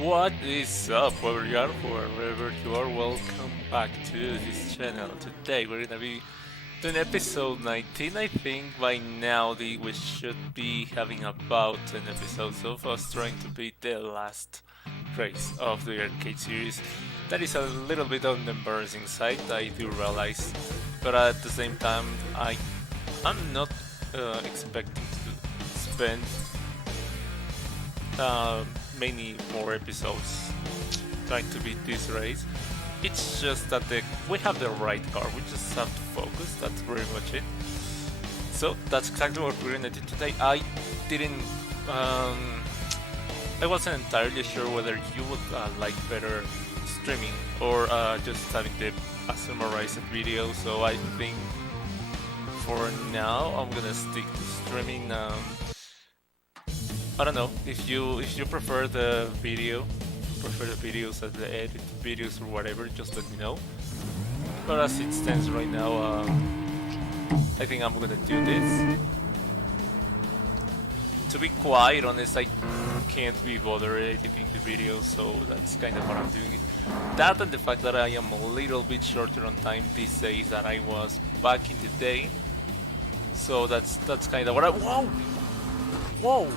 What is up, wherever you are, wherever you are, welcome back to this channel. Today we're gonna be doing episode 19. I think by now we should be having about 10 episodes of us trying to beat the last race of the arcade series. That is a little bit on the embarrassing side, I do realize, but at the same time I'm not expecting to spend many more episodes trying to beat this race. It's just that we have the right car, we just have to focus, that's pretty much it. So that's exactly what we're gonna do today. I wasn't entirely sure whether you would like better streaming or just having the summarized video, so I think for now I'm gonna stick to streaming. I don't know if you prefer the video, prefer the videos as the edit videos or whatever. Just let me know. But as it stands right now, I think I'm gonna do this. To be quite honest, I can't be bothered editing the video, so that's kind of what I'm doing. That and the fact that I am a little bit shorter on time these days than I was back in the day. So that's kind of what I. Whoa! Whoa!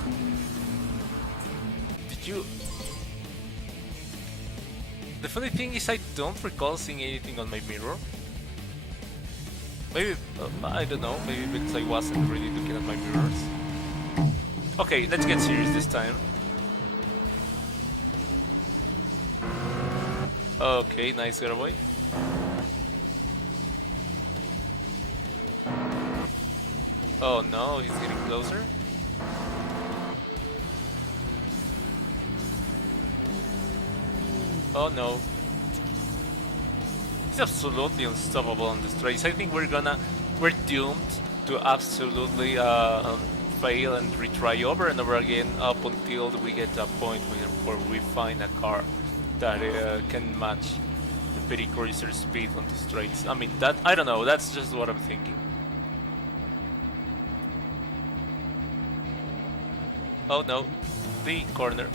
The funny thing is I don't recall seeing anything on my mirror. Maybe, I don't know, maybe because I wasn't really looking at my mirrors. Okay, let's get serious this time. Okay, nice getaway. Oh no, he's getting closer. Oh no. He's absolutely unstoppable on the straights. I think we're doomed to absolutely fail and retry over and over again up until we get to a point where we find a car that can match the Petty Cruiser speed on the straights. I mean, that, I don't know, that's just what I'm thinking. Oh no, the corner.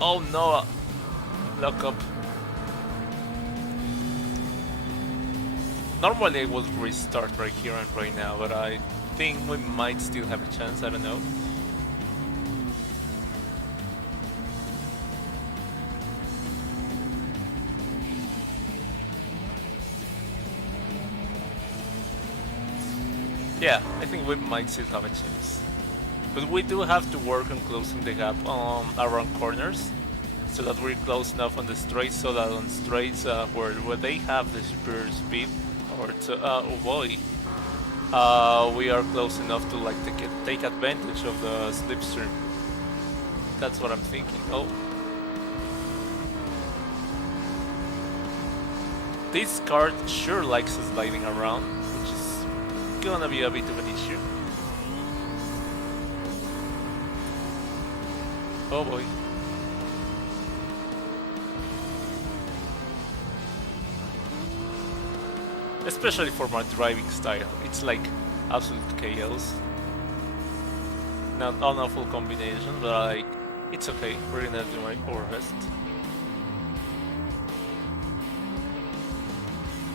Oh no! Lock up. Normally I would restart right here and right now, but I think we might still have a chance, I don't know. Yeah, I think we might still have a chance. But we do have to work on closing the gap around corners, so that we're close enough on the straights, so that on straights where they have the superior speed, or to, oh boy, we are close enough to like take advantage of the slipstream. That's what I'm thinking. Oh, this car sure likes sliding around, which is gonna be a bit of an issue. Oh boy. Especially for my driving style, it's like absolute chaos. Not an awful combination, but like, it's okay, we're gonna do our best.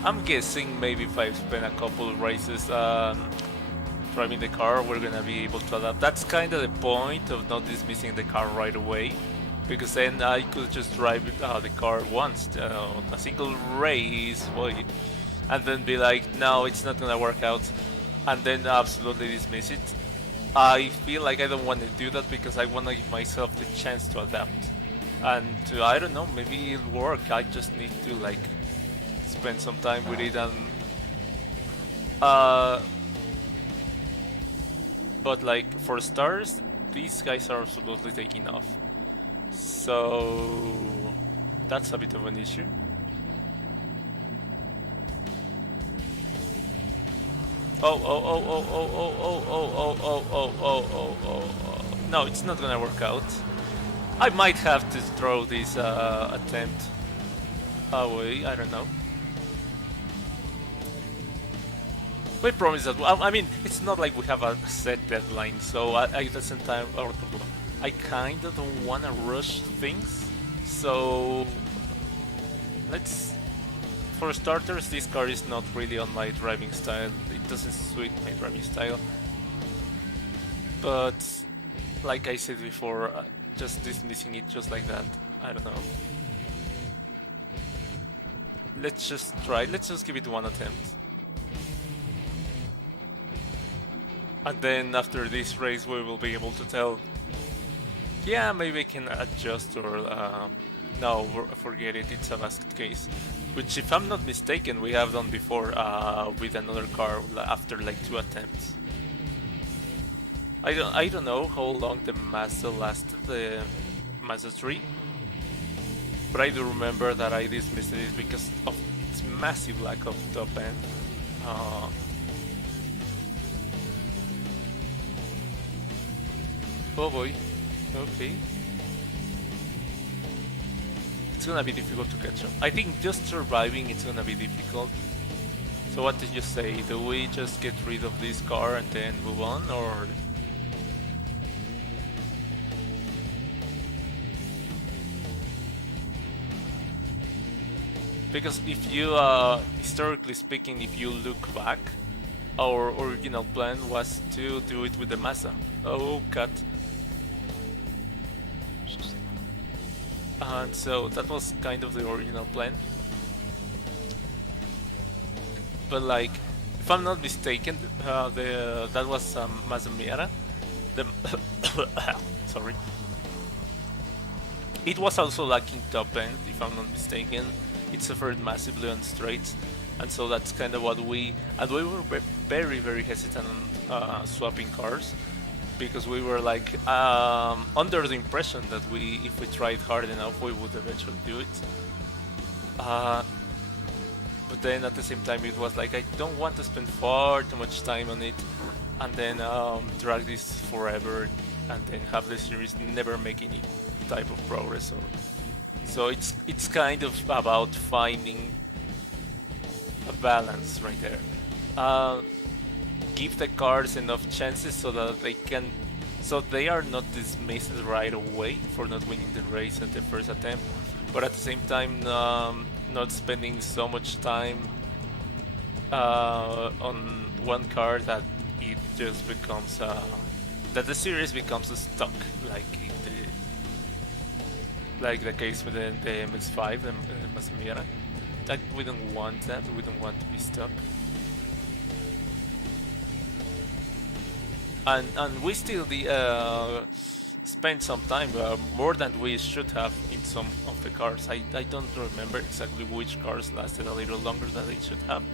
I'm guessing maybe if I spend a couple of races driving the car, we're gonna be able to adapt. That's kind of the point of not dismissing the car right away, because then I could just drive the car once on a single race, boy, and then be like, no, it's not gonna work out, and then absolutely dismiss it. I feel like I don't want to do that because I want to give myself the chance to adapt, and to, I don't know, maybe it'll work. I just need to like spend some time with it and but like, for stars, these guys are absolutely taking off. So that's a bit of an issue. Oh, oh, oh, oh, oh, oh, oh, oh, oh, oh, oh, oh, oh, oh. No, it's not gonna work out. I might have to throw this attempt away, I don't know. We promise that. I mean, it's not like we have a set deadline, so at the same time, I kinda don't wanna rush things, so let's. For starters, this car is not really on my driving style. It doesn't suit my driving style. But like I said before, just dismissing it just like that, I don't know. Let's just try. Let's just give it one attempt. And then after this race, we will be able to tell. Yeah, maybe I can adjust or no, forget it. It's a basket case, which, if I'm not mistaken, we have done before with another car after like 2 attempts. I don't know how long the Mazda lasted, the Mazda 3, but I do remember that I dismissed it because of its massive lack of top end. Oh boy, okay. It's gonna be difficult to catch up. I think just surviving it's gonna be difficult. So what did you say? Do we just get rid of this car and then move on, or? Because if you, historically speaking, if you look back, our original plan was to do it with the Mazda. Oh, cut. And so that was kind of the original plan. But like, if I'm not mistaken, that was Mazda Miata. The sorry. It was also lacking top end, if I'm not mistaken. It suffered massively on straights, and so that's kind of what we were very hesitant on swapping cars, because we were like under the impression that if we tried hard enough, we would eventually do it. But then at the same time, it was like, I don't want to spend far too much time on it, and then drag this forever, and then have the series never make any type of progress. So it's kind of about finding a balance right there. Give the cars enough chances so that they are not dismissed right away for not winning the race at the first attempt, but at the same time not spending so much time on one car that it just becomes that the series becomes stuck, like the case with the MX-5, the Mazda Miata. That we don't want that. We don't want to be stuck. And we still spent some time, more than we should have, in some of the cars. I don't remember exactly which cars lasted a little longer than they should have.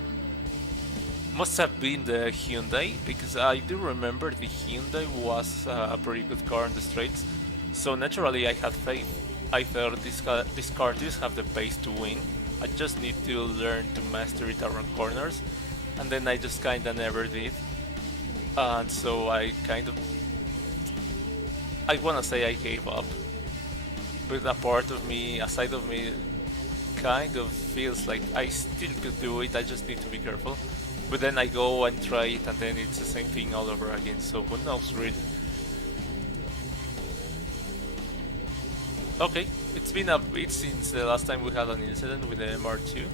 Must have been the Hyundai, because I do remember the Hyundai was a pretty good car on the straights. So naturally I had faith. I thought this car does have the pace to win. I just need to learn to master it around corners, and then I just kinda never did. And so I wanna say I gave up. But a part of me, a side of me, kind of feels like I still could do it, I just need to be careful. But then I go and try it, and then it's the same thing all over again, so who knows really. Okay, it's been a bit since the last time we had an incident with the MR2.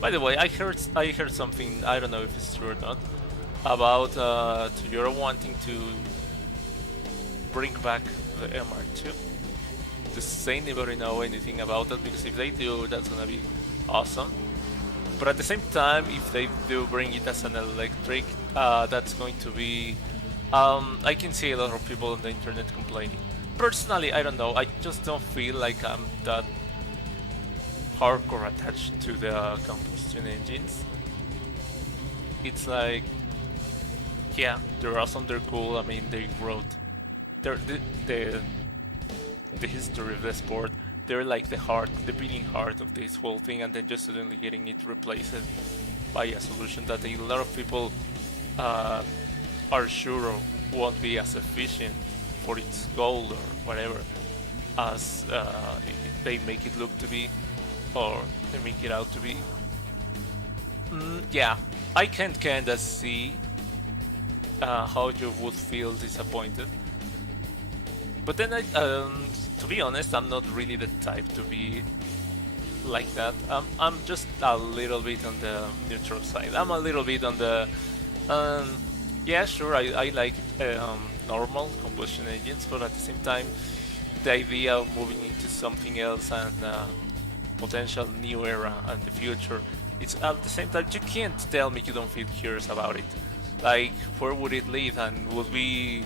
By the way, I heard something, I don't know if it's true or not, about Toyota wanting to bring back the MR2. Does anybody know anything about that? Because if they do, that's gonna be awesome. But at the same time, if they do bring it as an electric, that's going to be... I can see a lot of people on the internet complaining. Personally, I don't know, I just don't feel like I'm that hardcore attached to the combustion engines. It's like, yeah, they're awesome, they're cool, I mean, they wrote the history of the sport. They're like the beating heart of this whole thing, and then just suddenly getting it replaced by a solution that a lot of people are sure won't be as efficient for its goal or whatever as they make it look to be, or they make it out to be. Yeah, I can kinda see how you would feel disappointed, But then, to be honest, I'm not really the type to be like that. I'm just a little bit on the neutral side. I'm a little bit on the, um, yeah, sure, I like normal combustion engines, but at the same time, the idea of moving into something else and potential new era and the future, it's at the same time, you can't tell me you don't feel curious about it. Like, where would it lead, and would we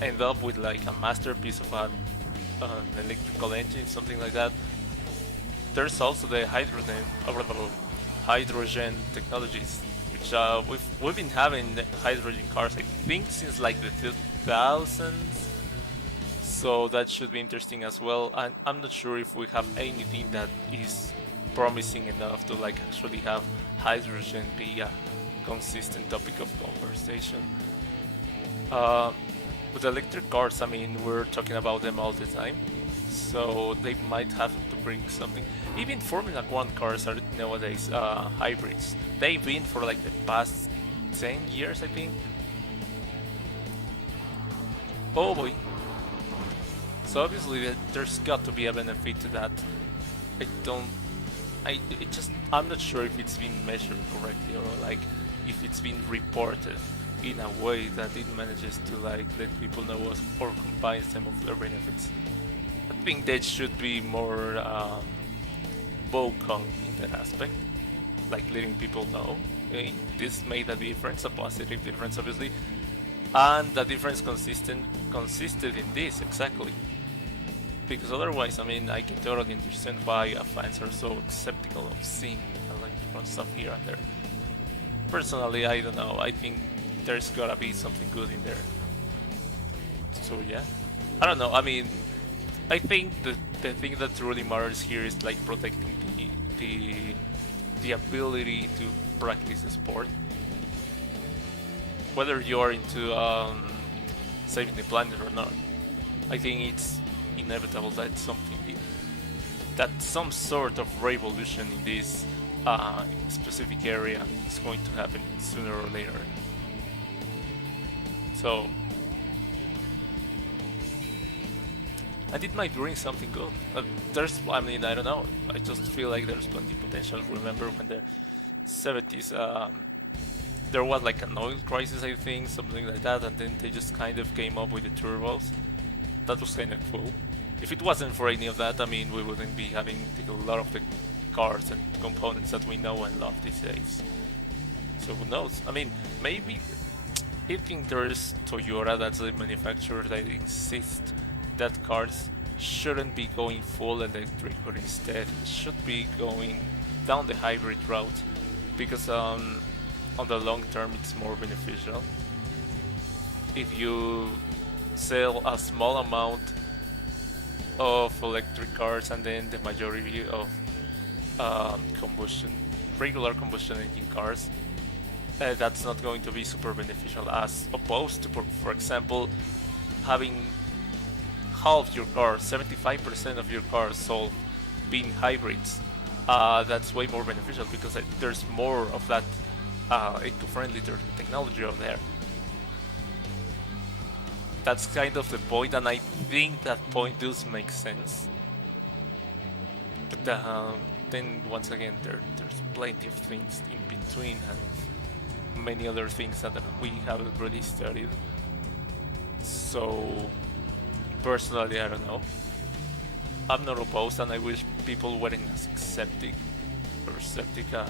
end up with like a masterpiece of an electrical engine, something like that? There's also the hydrogen technologies, which we've been having hydrogen cars, I think, since like the 2000s. So that should be interesting as well. And I'm not sure if we have anything that is promising enough to like actually have hydrogen be a consistent topic of conversation. With electric cars, I mean, we're talking about them all the time, so they might have to bring something. Even Formula One cars are nowadays hybrids. They've been for like the past 10 years, I think. Oh boy. So obviously there's got to be a benefit to that. I don't. I'm not sure if it's been measured correctly, or like if it's been reported in a way that it manages to like let people know or combine some of their benefits. I think that should be more vocal in that aspect, like letting people know, hey, this made a difference, a positive difference, obviously, and the difference consisted in this exactly. Because otherwise, I mean, I can totally understand why fans are so skeptical of seeing electrical stuff here and there. Personally, I don't know. I think there's gotta be something good in there. So yeah, I don't know. I mean, I think the thing that really matters here is like protecting the ability to practice a sport. Whether you're into saving the planet or not, I think it's inevitable that some sort of revolution in this specific area is going to happen sooner or later. So, and it might bring something good. I mean, I don't know. I just feel like there's plenty of potential. Remember when the 70s, there was like an oil crisis, I think, something like that, and then they just kind of came up with the turbos. That was kind of cool. If it wasn't for any of that, I mean, we wouldn't be having a lot of the cars and components that we know and love these days. So who knows? I mean, maybe I think there's Toyota, that's the manufacturer, that insists that cars shouldn't be going full electric, but instead should be going down the hybrid route, because on the long term it's more beneficial. If you sell a small amount of electric cars and then the majority of regular combustion engine cars, that's not going to be super beneficial, as opposed to, for example, having half your car, 75% of your cars sold being hybrids. That's way more beneficial because there's more of that eco-friendly technology out there. That's kind of the point, and I think that point does make sense. But then once again, there's plenty of things in between and many other things that we haven't really studied. So personally, I don't know. I'm not opposed, and I wish people weren't as skeptic to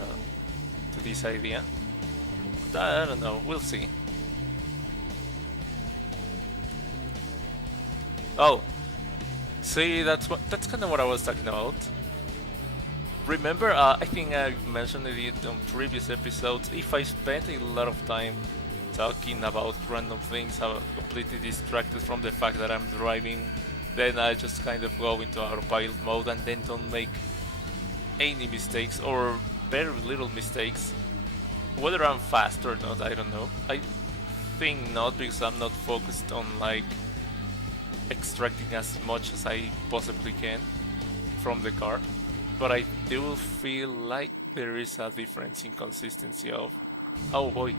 this idea. But I don't know. We'll see. Oh, see, that's kind of what I was talking about. Remember, I think I mentioned it on previous episodes. If I spent a lot of time talking about random things, I'm completely distracted from the fact that I'm driving, then I just kind of go into autopilot mode and then don't make any mistakes, or very little mistakes. Whether I'm fast or not, I don't know. I think not, because I'm not focused on like extracting as much as I possibly can from the car. But I do feel like there is a difference in consistency of, oh boy,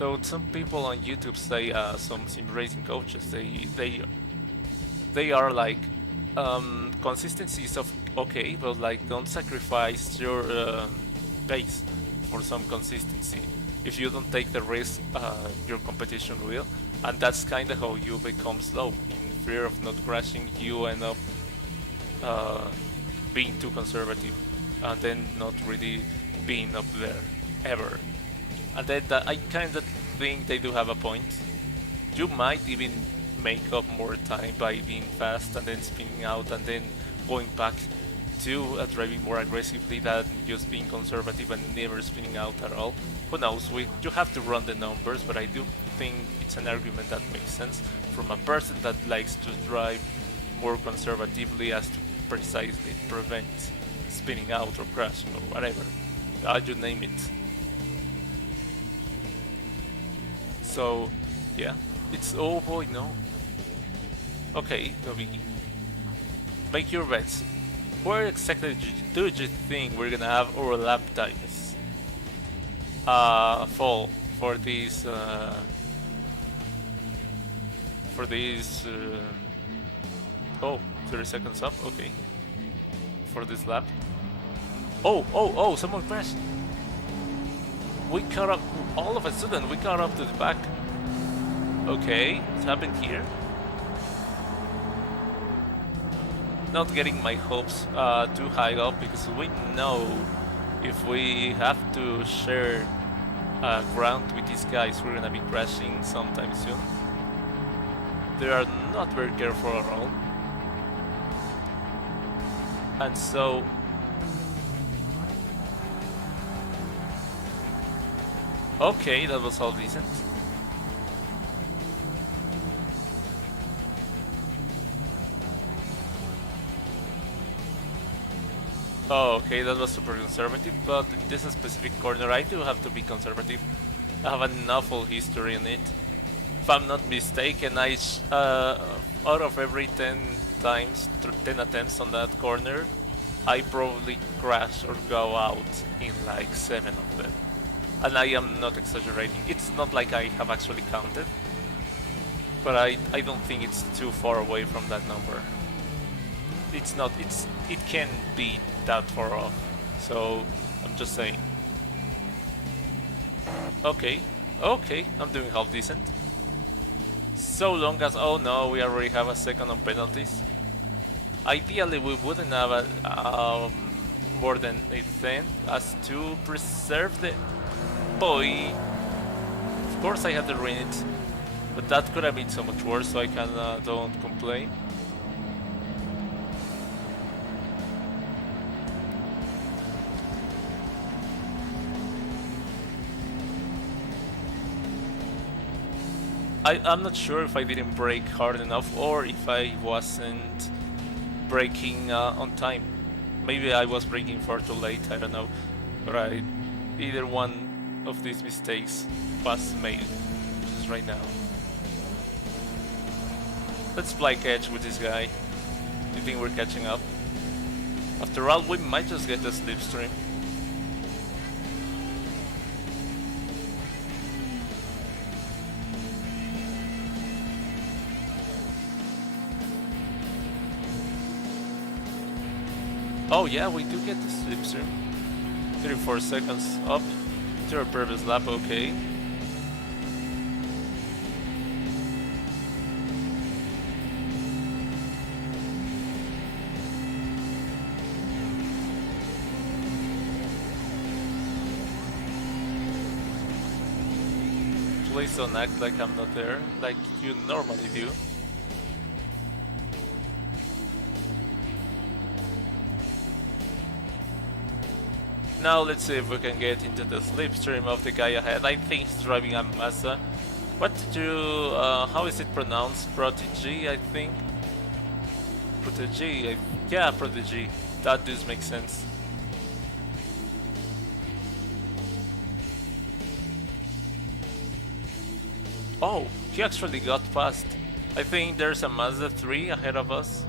So some people on YouTube say, some sim racing coaches, they are like, consistency is of okay, but like don't sacrifice your pace for some consistency. If you don't take the risk, your competition will, and that's kind of how you become slow. In fear of not crashing, you end up uh, being too conservative, and then not really being up there ever. And then I kind of think they do have a point. You might even make up more time by being fast and then spinning out and then going back to driving more aggressively than just being conservative and never spinning out at all. Who knows? You have to run the numbers, but I do think it's an argument that makes sense from a person that likes to drive more conservatively as to precisely prevent spinning out or crashing or whatever. You name it. So, yeah, it's oh boy, no. Okay, no biggie. Make your bets. Where exactly do you think we're gonna have our lap times fall for these oh, 30 seconds up, okay, for this lap. Oh, someone crashed. We caught up, all of a sudden we caught up to the back. Okay, what happened here? Not getting my hopes too high up, because we know if we have to share ground with these guys, we're gonna be crashing sometime soon. They are not very careful at all. And so okay, that was all decent. Oh, okay, that was super conservative, but in this specific corner I do have to be conservative. I have an awful history in it. If I'm not mistaken, out of every 10 times, 10 attempts on that corner, I probably crash or go out in like 7 of them. And I am not exaggerating. It's not like I have actually counted, but I don't think it's too far away from that number. It's not, it can't be that far off. So I'm just saying. Okay, I'm doing half decent. So long as, oh no, we already have a second on penalties. Ideally we wouldn't have more than a 10 as to preserve the boy. Of course I had to ruin it, but that could have been so much worse, so I don't complain. I'm not sure if I didn't brake hard enough or if I wasn't braking on time. Maybe I was braking far too late, I don't know. But either one of these mistakes was made just right now. Let's fly catch with this guy. Do you think we're catching up? After all, we might just get the slipstream. Oh yeah, we do get the slipstream. 34 seconds up to our previous lap, okay. Please don't act like I'm not there, like you normally do. Now let's see if we can get into the slipstream of the guy ahead. I think he's driving a Mazda. What did you, how is it pronounced? Prodigy, I think? Prodigy, yeah, Prodigy. That does make sense. Oh, he actually got past. I think there's a Mazda 3 ahead of us.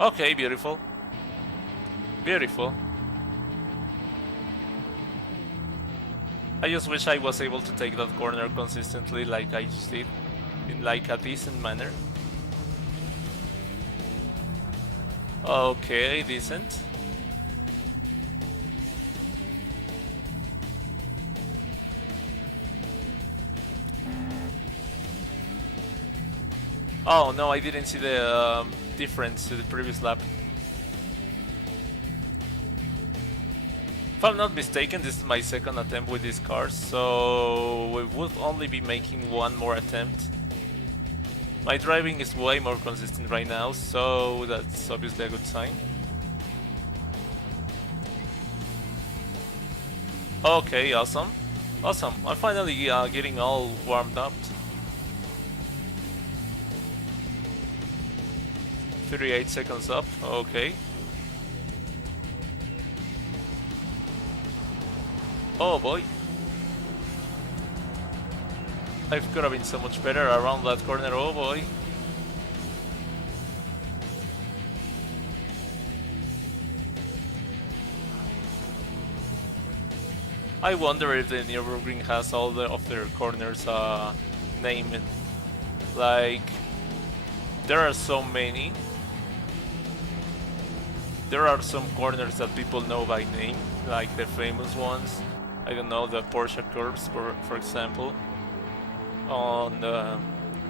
Okay, beautiful. Beautiful. I just wish I was able to take that corner consistently like I just did, in like a decent manner. Okay, decent. Oh no, I didn't see the difference to the previous lap. If I'm not mistaken, this is my second attempt with this car, so we would only be making one more attempt. My driving is way more consistent right now, so that's obviously a good sign. Okay, awesome. Awesome, I'm finally getting all warmed up. 38 seconds up, okay. Oh boy. I could have been so much better around that corner, oh boy. I wonder if the Nürburgring has all of their corners named. Like, there are so many. There are some corners that people know by name, like the famous ones. I don't know, the Porsche curves, for example, on the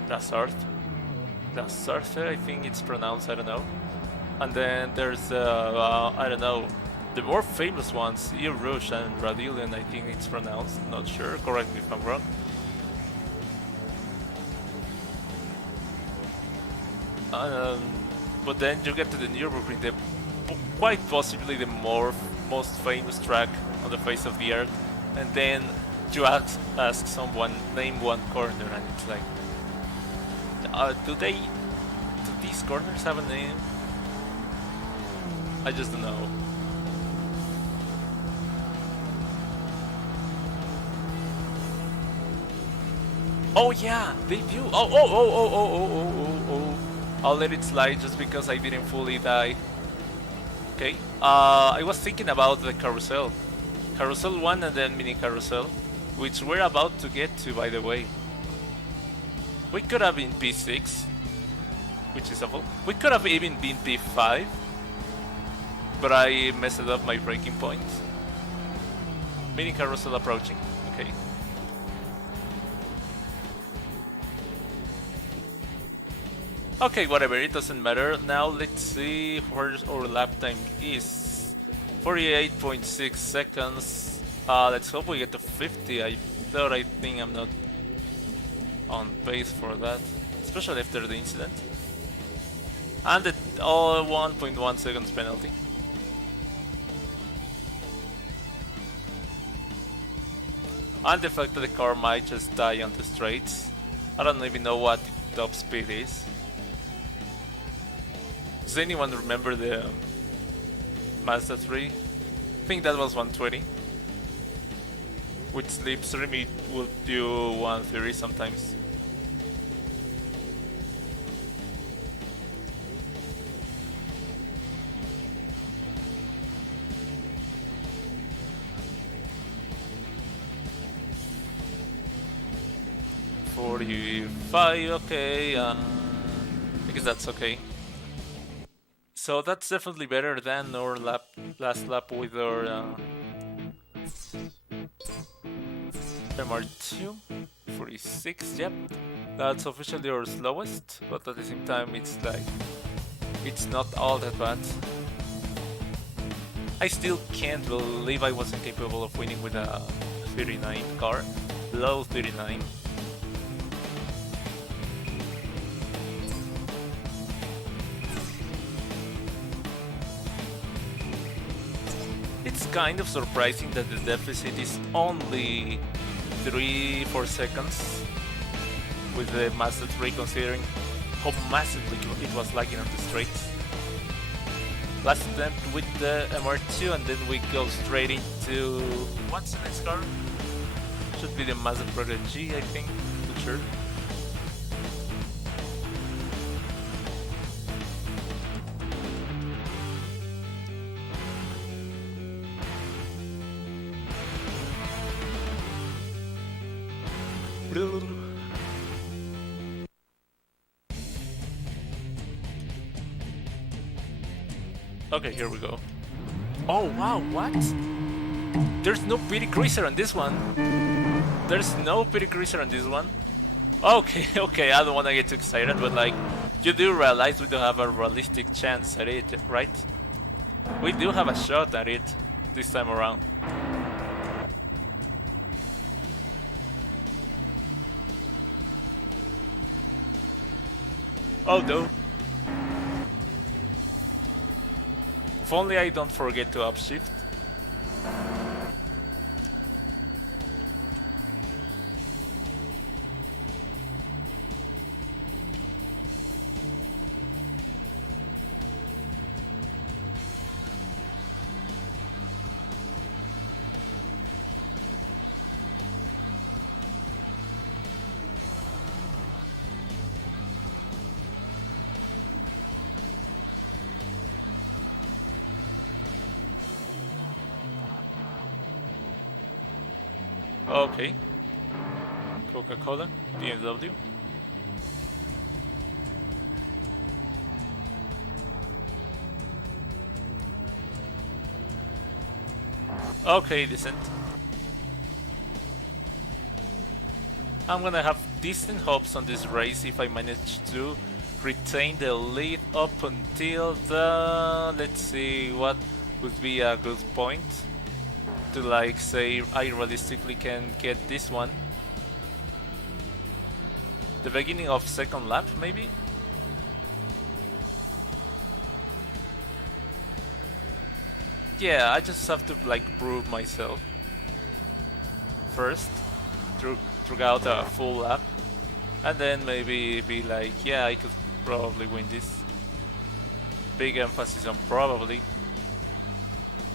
Lazard, I think it's pronounced, I don't know. And then there's, I don't know, the more famous ones, Eau Rouge and Radillion, I think it's pronounced, not sure, correct me if I'm wrong. But then you get to the Nürburgring, quite possibly the most famous track on the face of the earth, and then you ask someone, name one corner, and it's like, do these corners have a name? I just don't know. Oh yeah, they do. Oh. I'll let it slide just because I didn't fully die. Okay. I was thinking about the carousel. Carousel 1 and then mini carousel, which we're about to get to, by the way. We could have been P6, which is awful. We could have even been P5, but I messed up my braking point. Mini carousel approaching. Okay. Okay, whatever, it doesn't matter. Now let's see where our lap time is. 48.6 seconds. Let's hope we get to 50. I think I'm not on pace for that, especially after the incident. And the 1.1 seconds penalty. And the fact that the car might just die on the straights. I don't even know what the top speed is. Does anyone remember the Mazda 3? I think that was 120. With slipstream it would do 130 sometimes. $45, okay, I guess that's okay. So that's definitely better than our last lap with our MR2. 46, yep. That's officially our slowest, but at the same time it's like, it's not all that bad. I still can't believe I wasn't capable of winning with a 39 car, low 39. It's kind of surprising that the deficit is only 3-4 seconds with the Mazda 3, considering how massively it was lagging on the straights. Last attempt with the MR2, and then we go straight into... what's the next car? Should be the Mazda Protege G, I think, not sure. Okay, here we go. Oh wow, what? There's no pity cruiser on this one. There's no pity cruiser on this one. Okay, okay, I don't want to get too excited, but like, you do realize we do have a realistic chance at it, right? We do have a shot at it this time around. Oh no. If only I don't forget to upshift. Okay. Coca-Cola, BMW. Okay, decent. I'm gonna have decent hopes on this race if I manage to retain the lead up until the... let's see, what would be a good point to like say I realistically can get this one. The beginning of second lap maybe? Yeah, I just have to like prove myself first throughout a full lap, and then maybe be like, yeah, I could probably win this. Big emphasis on probably,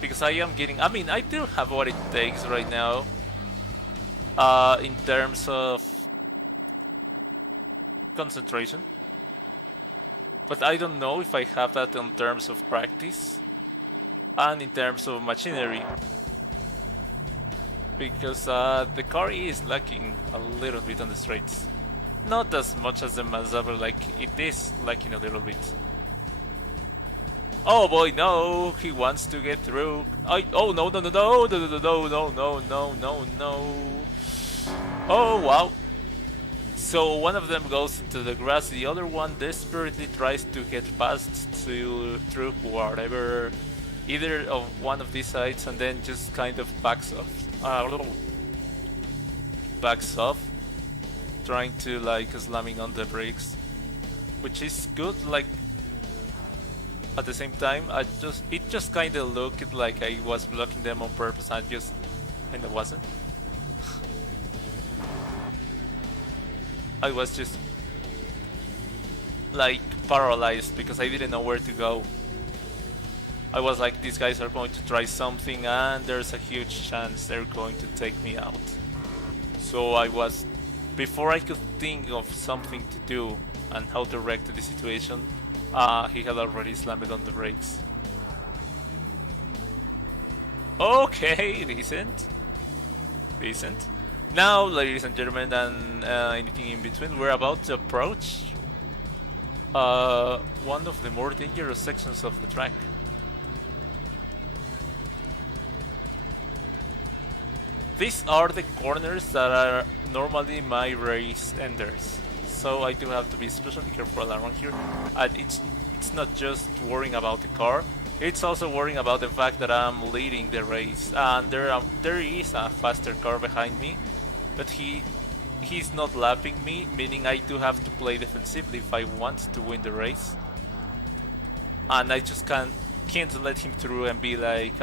because I am getting, I mean, I do have what it takes right now in terms of concentration, but I don't know if I have that in terms of practice and in terms of machinery, because the car is lacking a little bit on the straights. Not as much as the Mazda, but like it is lacking a little bit. Oh boy, no! He wants to get through. Oh no no no no no no no no no no no no! Oh wow! So one of them goes into the grass, the other one desperately tries to get past through whatever, either of one of these sides, and then just kind of backs off. Backs off, trying to like slamming on the brakes, which is good. Like at the same time, it just kind of looked like I was blocking them on purpose. I just kind of wasn't. I was just like paralyzed because I didn't know where to go. I was like, these guys are going to try something and there's a huge chance they're going to take me out. So I was, before I could think of something to do and how to react to the situation, he had already slammed on the brakes. Okay, decent. Decent. Now, ladies and gentlemen, and anything in between, we're about to approach one of the more dangerous sections of the track. These are the corners that are normally my race enders, so I do have to be especially careful around here. And it's not just worrying about the car, it's also worrying about the fact that I'm leading the race, and there is a faster car behind me, but he's not lapping me, meaning I do have to play defensively if I want to win the race. And I just can't let him through and be like,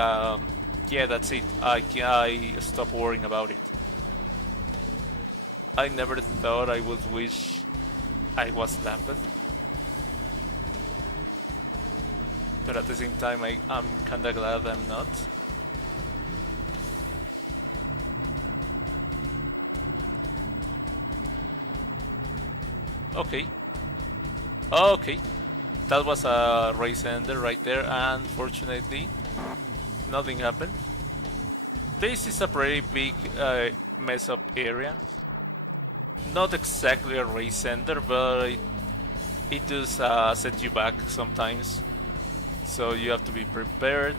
yeah, that's it, I stop worrying about it. I never thought I would wish I was lapped, but at the same time I'm kinda glad I'm not. Okay. Okay. That was a race ender right there, and fortunately nothing happened. This is a pretty big mess up area. not exactly a race ender, but it does set you back sometimes. So you have to be prepared.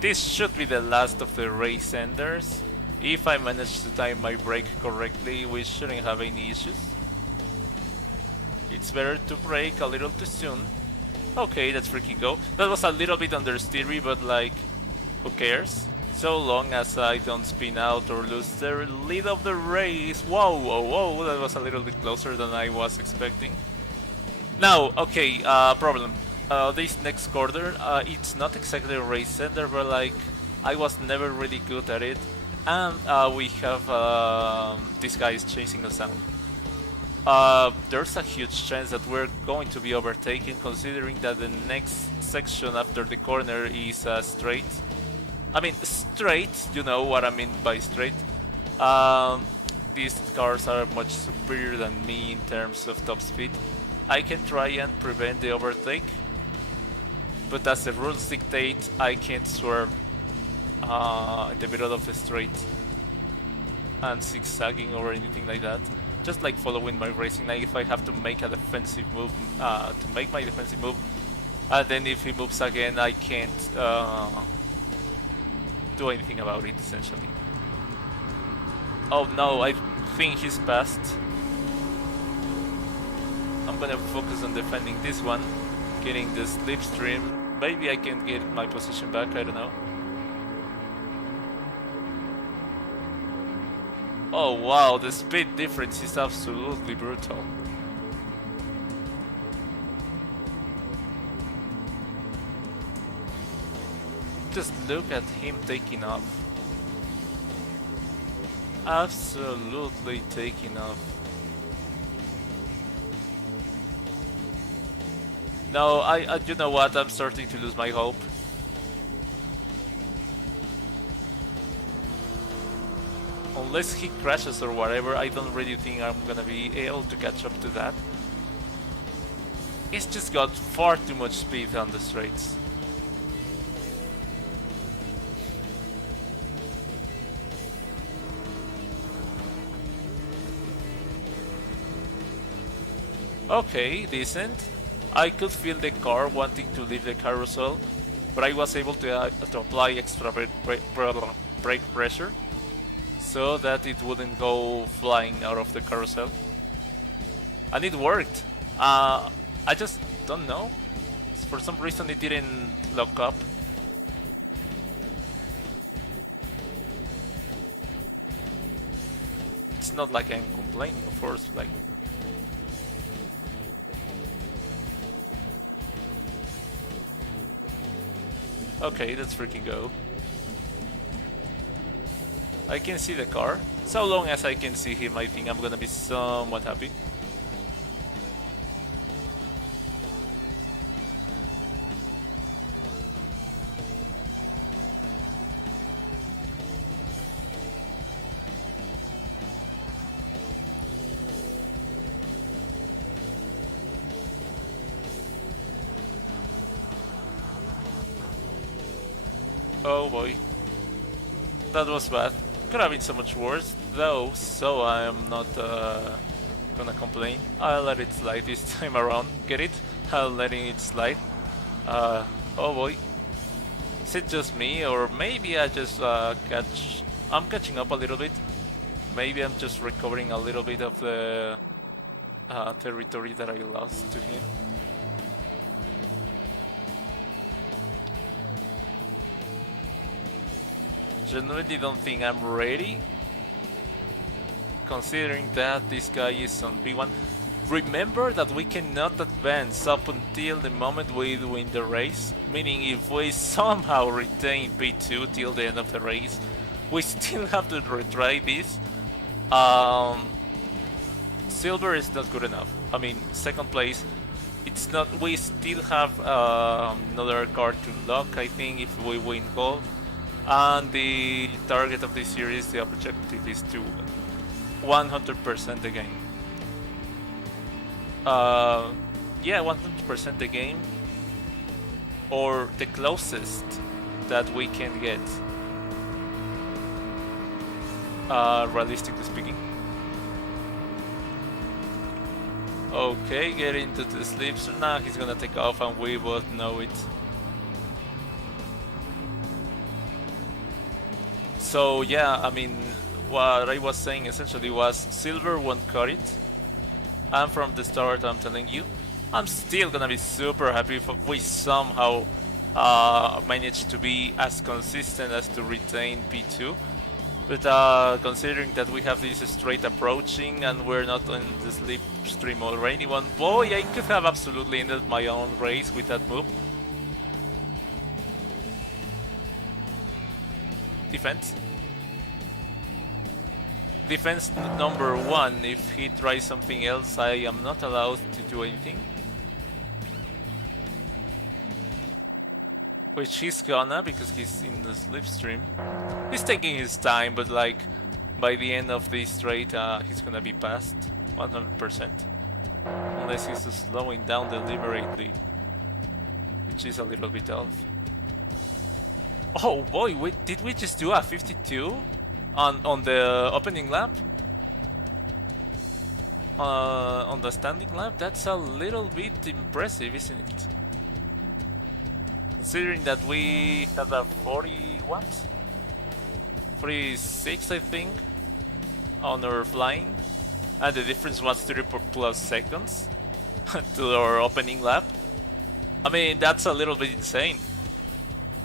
This should be the last of the race enders. If I manage to time my brake correctly, we shouldn't have any issues. It's better to brake a little too soon. Okay, let's freaking go. That was a little bit understeery, but like, who cares? So long as I don't spin out or lose the lead of the race. Whoa, whoa, whoa, that was a little bit closer than I was expecting. Now, okay, problem. This next corner, it's not exactly a race ender, but like, I was never really good at it. And we have this guy is chasing us down. There's a huge chance that we're going to be overtaken, considering that the next section after the corner is straight. I mean, straight, you know what I mean by straight. These cars are much superior than me in terms of top speed. I can try and prevent the overtake, but as the rules dictate, I can't swerve in the middle of the straight and zigzagging or anything like that. Just like following my racing, like if I have to make a defensive move, to make my defensive move, and then if he moves again, I can't do anything about it, essentially. Oh no, I think he's passed. I'm gonna focus on defending this one, getting the slipstream. Maybe I can get my position back, I don't know. Oh wow, the speed difference is absolutely brutal. Just look at him taking off. Absolutely taking off. No, you know what? I'm starting to lose my hope. Unless he crashes or whatever, I don't really think I'm gonna be able to catch up to that. He's just got far too much speed on the straights. Okay, decent. I could feel the car wanting to leave the carousel, but I was able to apply extra brake pressure so that it wouldn't go flying out of the carousel. And it worked. I just don't know. For some reason it didn't lock up. It's not like I'm complaining, of course, like... Okay, let's freaking go. I can see the car. So long as I can see him, I think I'm gonna be somewhat happy. Oh boy. That was bad. Could have been so much worse, though, so I'm not gonna complain. I'll let it slide this time around. Get it? I'm letting it slide. Oh boy. Is it just me, or maybe I just I'm catching up a little bit. Maybe I'm just recovering a little bit of the territory that I lost to him. Genuinely don't think I'm ready, considering that this guy is on P1. Remember that we cannot advance up until the moment we win the race, meaning if we somehow retain P2 till the end of the race, we still have to retry this. Silver is not good enough. I mean, second place, it's not. We still have another card to lock, I think, if we win gold. And the target of this series, the objective is to 100% the game. Yeah, 100% the game, or the closest that we can get, realistically speaking. Okay, get into the slips. Now he's gonna take off and we both know it. So yeah, I mean, what I was saying essentially was Silver won't cut it. And from the start, I'm telling you, I'm still gonna be super happy if we somehow manage to be as consistent as to retain P2. But considering that we have this straight approaching and we're not on the slipstream or anyone, boy, I could have absolutely ended my own race with that move. Defense. Defense number 1, if he tries something else, I am not allowed to do anything. Which he's gonna, because he's in the slipstream. He's taking his time, but like, by the end of this straight, he's gonna be past 100%. Unless he's slowing down deliberately. Which is a little bit off. Oh boy, did we just do a 52? On the opening lap? On the standing lap? That's a little bit impressive, isn't it? Considering that we had a 40 what? 46 I think on our flying, and the difference was 30 plus seconds to our opening lap. I mean, that's a little bit insane.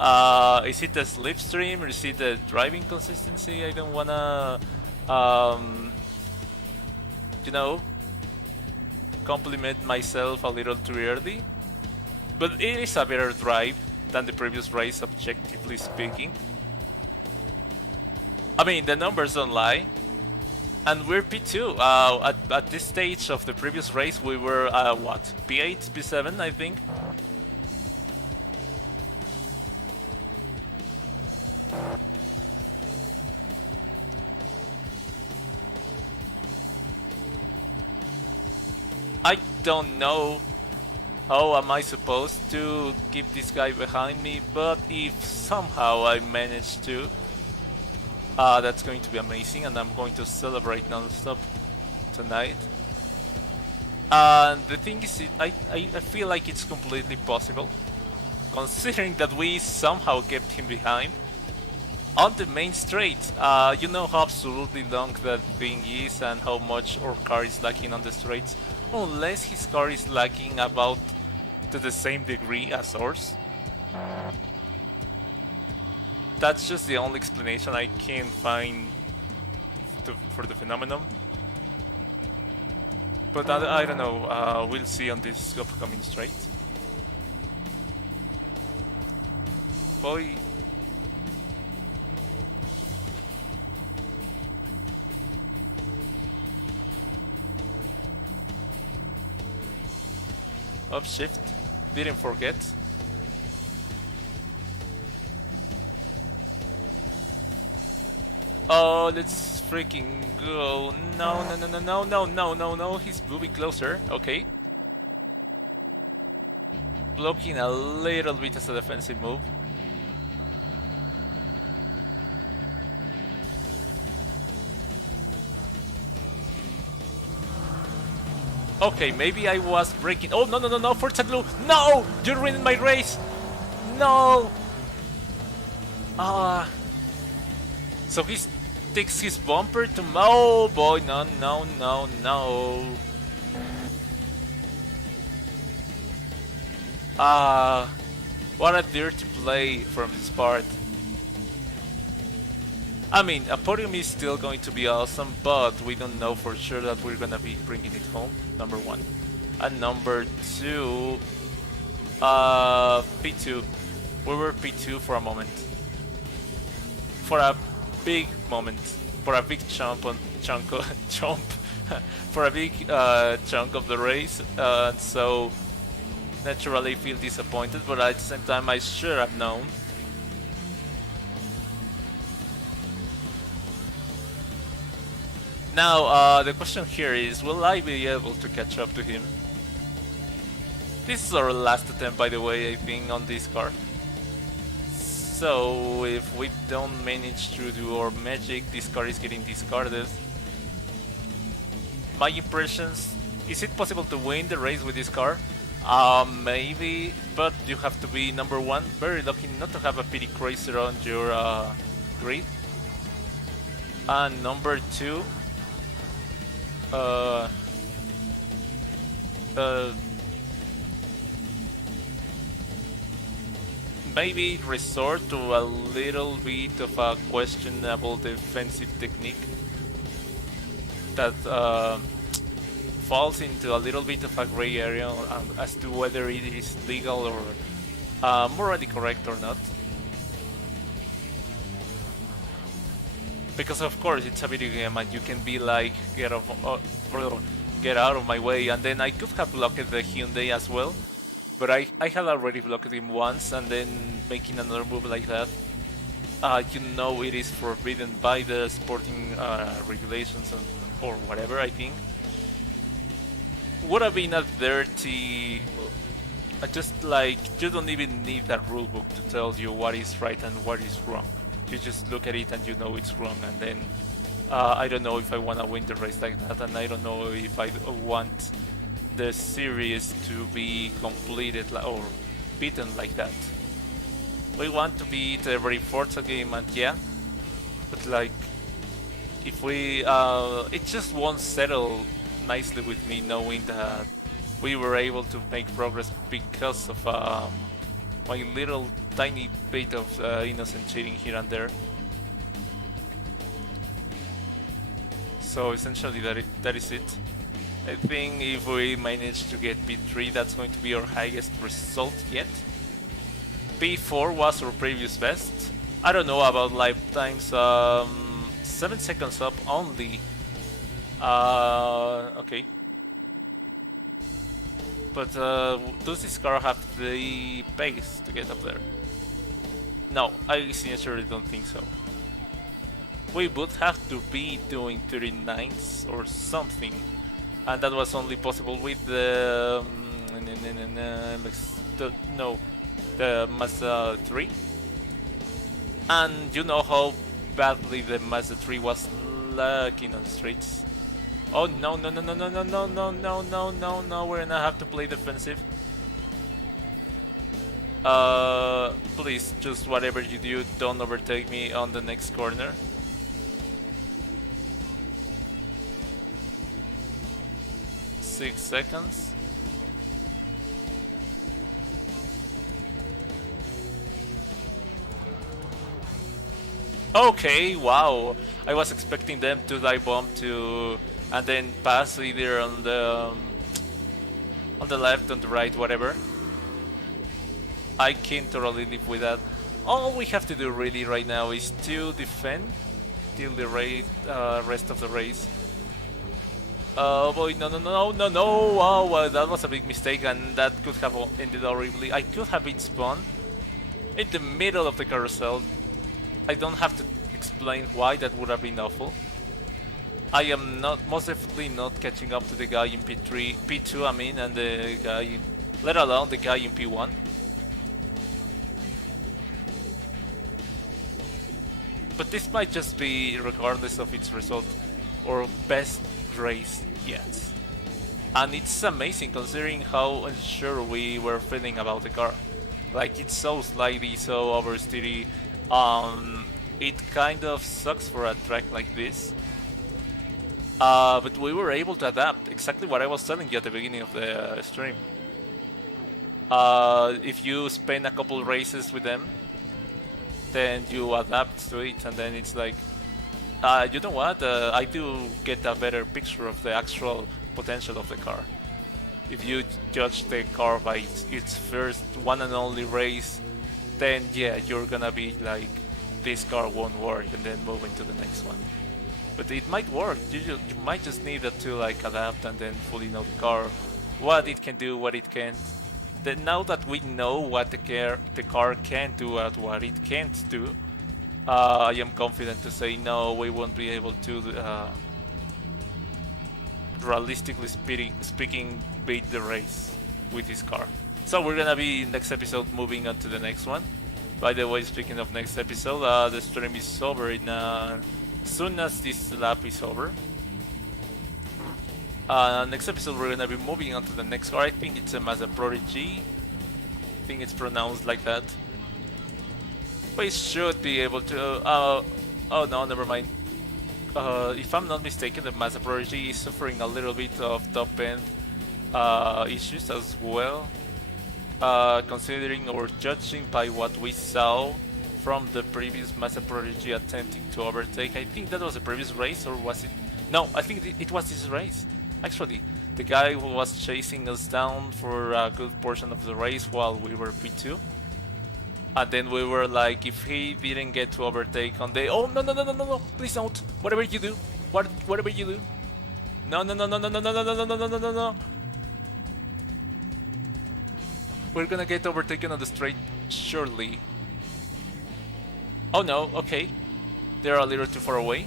Is it the slipstream or is it the driving consistency? I don't wanna, you know, compliment myself a little too early. But it is a better drive than the previous race, objectively speaking. I mean, the numbers don't lie. And we're P2. At this stage of the previous race, we were, what? P8, P7, I think? I don't know how am I supposed to keep this guy behind me, but if somehow I manage to, that's going to be amazing, and I'm going to celebrate non-stop tonight. And the thing is, I feel like it's completely possible, considering that we somehow kept him behind on the main straight. You know how absolutely long that thing is and how much our car is lacking on the straights. Unless his car is lacking about to the same degree as ours. That's just the only explanation I can find for the phenomenon. But I don't know, we'll see on this upcoming straight. Boy. Upshift, didn't forget. Oh, let's freaking go. No, no, no, no, no, no, no, no, no, he's moving closer, okay. Blocking a little bit as a defensive move. Okay, maybe I was breaking. Oh, no, no, no, no, Forza Glue. No! You're ruining my race. No! So he sticks his bumper to. Oh boy, no, no, no, no. What a dirty play from this part. I mean, a podium is still going to be awesome, but we don't know for sure that we're gonna be bringing it home, number one. And number two, P2. We were P2 for a moment. For a big moment. For a big chunk for a big chunk of the race. So, naturally feel disappointed, but at the same time I should have known. Now, the question here is, will I be able to catch up to him? This is our last attempt, by the way, I think, on this car. So, if we don't manage to do our magic, this car is getting discarded. My impressions Is it possible to win the race with this car? Maybe, but you have to be number one. Very lucky not to have a pity crazer on your grid. And number two, uh, uh, maybe resort to a little bit of a questionable defensive technique that falls into a little bit of a gray area as to whether it is legal or morally correct or not. Because of course it's a video game and you can be like, get out of my way, and then I could have blocked the Hyundai as well, but I had already blocked him once, and then making another move like that, you know it is forbidden by the sporting regulations or whatever, I think. Would have been a dirty... just like, you don't even need a rulebook to tell you what is right and what is wrong. You just look at it and you know it's wrong, and then I don't know if I want to win the race like that, and I don't know if I want the series to be completed or beaten like that. We want to beat every Forza game, and yeah, but like, if we... it just won't settle nicely with me knowing that we were able to make progress because of my little tiny bit of innocent cheating here and there. So essentially that is it. I think if we manage to get P3, that's going to be our highest result yet. P4 was our previous best. I don't know about lifetimes. 7 seconds up only. Okay. But does this car have the pace to get up there? No, I sincerely don't think so. We would have to be doing 39s or something, and that was only possible with the the Mazda 3. And you know how badly the Mazda 3 was lacking on the streets. Oh no, we're gonna have to play defensive. Please, just whatever you do, don't overtake me on the next corner. Six seconds. Okay, wow. I was expecting them to dive bomb to and then pass either on the left, on the right, whatever. I can totally live with that. All we have to do really right now is to defend till the rest of the race. Oh boy, no! Oh, that was a big mistake, and that could have ended horribly. I could have been spawned in the middle of the carousel. I don't have to explain why that would have been awful. I am most definitely not catching up to the guy in P2, I mean, and the guy, let alone the guy in P1. But this might just be, regardless of its result, our best race yet. And it's amazing considering how unsure we were feeling about the car. Like, it's so slidey, so oversteery. It kind of sucks for a track like this. But we were able to adapt, exactly what I was telling you at the beginning of the stream. If you spend a couple races with them, then you adapt to it, and then it's like, you know what, I do get a better picture of the actual potential of the car. If you judge the car by its first one and only race, then yeah, you're gonna be like, this car won't work, and then move into the next one. But it might work. You might just need to like adapt and then fully know the car, what it can do, what it can't. Then now that we know what the car can do and what it can't do, I am confident to say no, we won't be able to, realistically speaking, beat the race with this car. So we're gonna be next episode moving on to the next one. By the way, speaking of next episode, the stream is over in as soon as this lap is over. Next episode we're gonna be moving on to the next car. I think it's a Mazda Prodigy. I think it's pronounced like that. We should be able to... oh no, never mind. If I'm not mistaken, the Mazda Prodigy is suffering a little bit of top end issues as well. Considering or judging by what we saw from the previous Mazda Prodigy attempting to overtake. I think that was the previous race, or was it? No, I think it was this race. Actually, the guy who was chasing us down for a good portion of the race while we were P2. And then we were like, if he didn't get to overtake on the... Oh, no, no, no, no, no, no, please don't. Whatever you do. Whatever you do. No, no, no, no, no, no, no, no, no, no, no, no, no, no. We're gonna get overtaken on the straight, surely. Oh no, okay. They're a little too far away.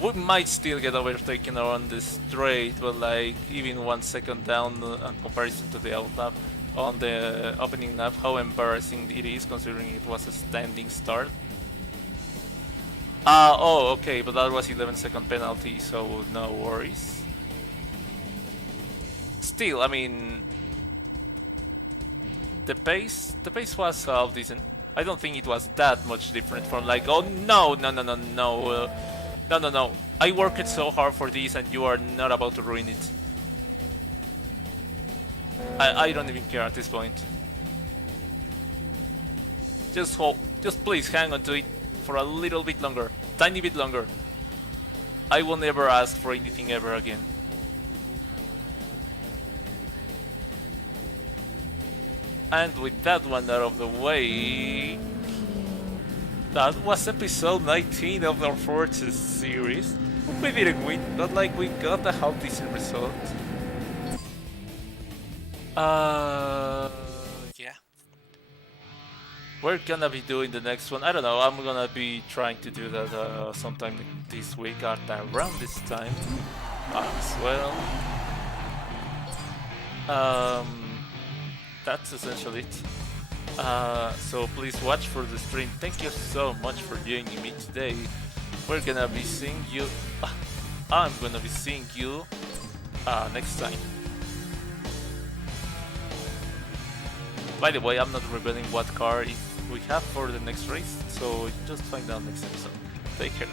We might still get overtaken on the straight, but like even 1 second down in comparison to the out lap on the opening lap. How embarrassing it is considering it was a standing start. Oh, okay, but that was 11-second penalty, so no worries. Still, I mean, the pace was half decent. I don't think it was that much different from like, oh no, no, no, no, no, no, no, no. I worked so hard for this, and you are not about to ruin it. I don't even care at this point. Just please hang on to it for a little bit longer, tiny bit longer. I will never ask for anything ever again. And with that one out of the way, that was episode 19 of our Forza series. We didn't win, but like we got a half decent result. Yeah. We're gonna be doing the next one. I don't know. I'm gonna be trying to do that sometime this week at around this time as well. That's essentially it. So please watch for the stream. Thank you so much for joining me today. We're gonna be seeing you. I'm gonna be seeing you next time. By the way, I'm not revealing what car we have for the next race, so just find out next episode. Take care.